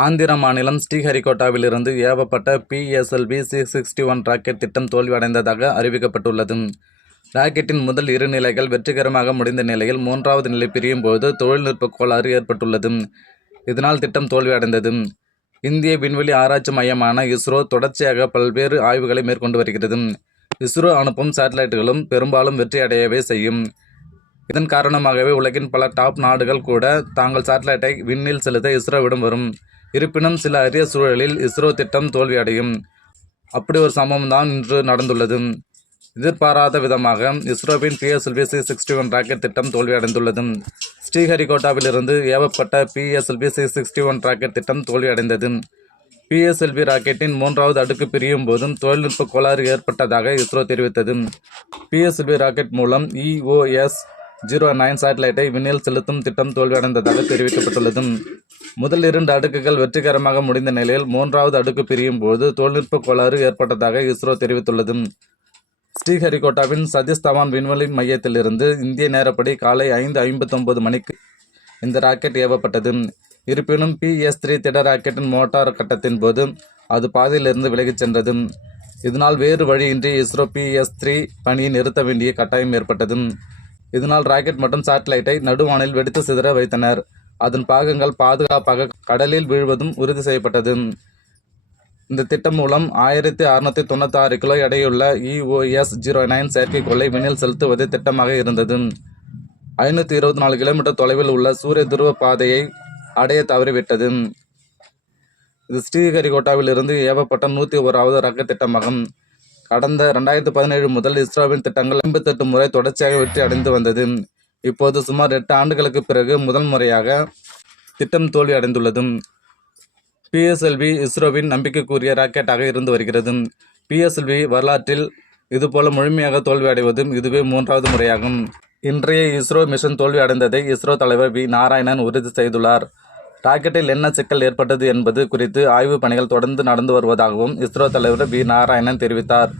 ஆந்திர மாநிலம் ஸ்ரீஹரிகோட்டாவிலிருந்து ஏவப்பட்ட PSLV C-61 rocket திட்டம் தோல்வியடைந்ததாக அறிவிக்கப்பட்டுள்ளது. ராக்கெட்டின் முதல் 2 நிலைகள் வெற்றிகரமாக முடிந்த நிலையில் 3வது நிலை பிரியும் போது தொழில்நுட்ப கோளாறு ஏற்பட்டுள்ளது. இதனால் திட்டம் தோல்வியடைந்தது. இந்திய விண்வெளி ஆராய்ச்சி மையமான இஸ்ரோ தொடர்ச்சியாக பல்வேறு ஆய்வுகளை மேற்கொண்டு வருகிறது. இஸ்ரோ அனுப்பும் சேட்டலைட்டுகளும் பெரும்பாலும் வெற்றியடையவே செய்யும். இதன் காரணமாகவே உலகின் பல டாப் நாடுகள் கூட தாங்கள் சேட்டலைட்டை விண்ணில் செலுத்த இஸ்ரோவிடம் வரும். இருப்பினும் சில அரிய சூழலில் இஸ்ரோ திட்டம் தோல்வியடையும். அப்படி ஒரு சம்பவம் தான் இன்று நடந்துள்ளது. எதிர்பாராத விதமாக இஸ்ரோவின் PSLV C-61 ராக்கெட் திட்டம் தோல்வியடைந்துள்ளது. ஸ்ரீஹரிகோட்டாவிலிருந்து ஏவப்பட்ட PSLV C-61 ராக்கெட் திட்டம் தோல்வியடைந்தது. PSLV ராக்கெட்டின் 3வது அடுக்கு பிரியும் போதும் தொழில்நுட்ப கோளாறு ஏற்பட்டதாக இஸ்ரோ தெரிவித்தது. PSLV ராக்கெட் மூலம் EOS-09 சேட்டலைட்டை விண்ணில் செலுத்தும் திட்டம் தோல்வியடைந்ததாக தெரிவிக்கப்பட்டுள்ளது. முதல் 2 அடுக்குகள் வெற்றிகரமாக முடிந்த நிலையில் 3வது அடுக்கு பிரியும் போது தொழில்நுட்ப கோளாறு ஏற்பட்டதாக இஸ்ரோ தெரிவித்துள்ளது. ஸ்ரீஹரிகோட்டாவின் சதீஷ் தவான் விண்வெளி மையத்திலிருந்து இந்திய நேரப்படி காலை 5:59 மணிக்கு இந்த ராக்கெட் ஏவப்பட்டது. இருப்பினும் PS-3 திட ராக்கெட்டின் மோட்டார் கட்டத்தின் போது அது பாதையிலிருந்து விலகிச் சென்றது. இதனால் வேறு வழியின்றி இஸ்ரோ PS-3 பணியை நிறுத்த வேண்டிய கட்டாயம் ஏற்பட்டது. இதனால் ராக்கெட் மற்றும் சேட்டலைட்டை நடுவானில் வெடித்து சிதற வைத்தனர். அதன் பாகங்கள் பாதுகாப்பாக கடலில் வீழ்வதும் உறுதி செய்யப்பட்டது. இந்த திட்டம் மூலம் 1696 கிலோ எடையுள்ள EOS-09 செயற்கைக்கோளை விண்ணில் செலுத்துவது திட்டமாக இருந்தது. 524 கிலோமீட்டர் தொலைவில் உள்ள சூரிய துருவ பாதையை அடைய தவறிவிட்டது. இது ஸ்ரீஹரிகோட்டாவிலிருந்து ஏவப்பட்ட 101வது ராக்கெட் திட்டமாகும். கடந்த 2017 முதல் இஸ்ரோவின் திட்டங்கள் 58 முறை தொடர்ச்சியாக வெற்றி அடைந்து வந்தது. இப்போது சுமார் 8 ஆண்டுகளுக்கு பிறகு முதல் முறையாக திட்டம் தோல்வி அடைந்துள்ளது. PSLV இஸ்ரோவின் நம்பிக்கைக்குரிய ராக்கெட்டாக இருந்து வருகிறது. PSLV வரலாற்றில் இதுபோல முழுமையாக தோல்வி அடைவதும் இதுவே 3வது முறையாகும். இன்றைய இஸ்ரோ மிஷன் தோல்வி அடைந்ததை இஸ்ரோ தலைவர் V. நாராயணன் உறுதி செய்துள்ளார். ராக்கெட்டில் என்ன சிக்கல் ஏற்பட்டது என்பது குறித்து ஆய்வு பணிகள் தொடர்ந்து நடந்து வருவதாகவும் இஸ்ரோ தலைவர் V. நாராயணன் தெரிவித்தார்.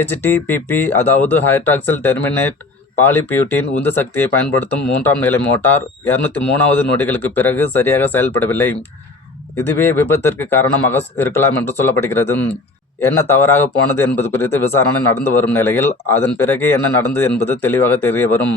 HTPP அதாவது ஹைட்ராக்சில் டெர்மினேட் பாலிபியூட்டின் உந்து சக்தியை பயன்படுத்தும் 3ஆம் நிலை மோட்டார் 203வது நொடிகளுக்கு பிறகு சரியாக செயல்படவில்லை. இதுவே விபத்திற்கு காரணமாக இருக்கலாம் என்று சொல்லப்படுகிறது. என்ன தவறாக போனது என்பது குறித்து விசாரணை நடந்து வரும் நிலையில் அதன் பிறகு என்ன நடந்தது என்பது தெளிவாக தெரிய வரும்.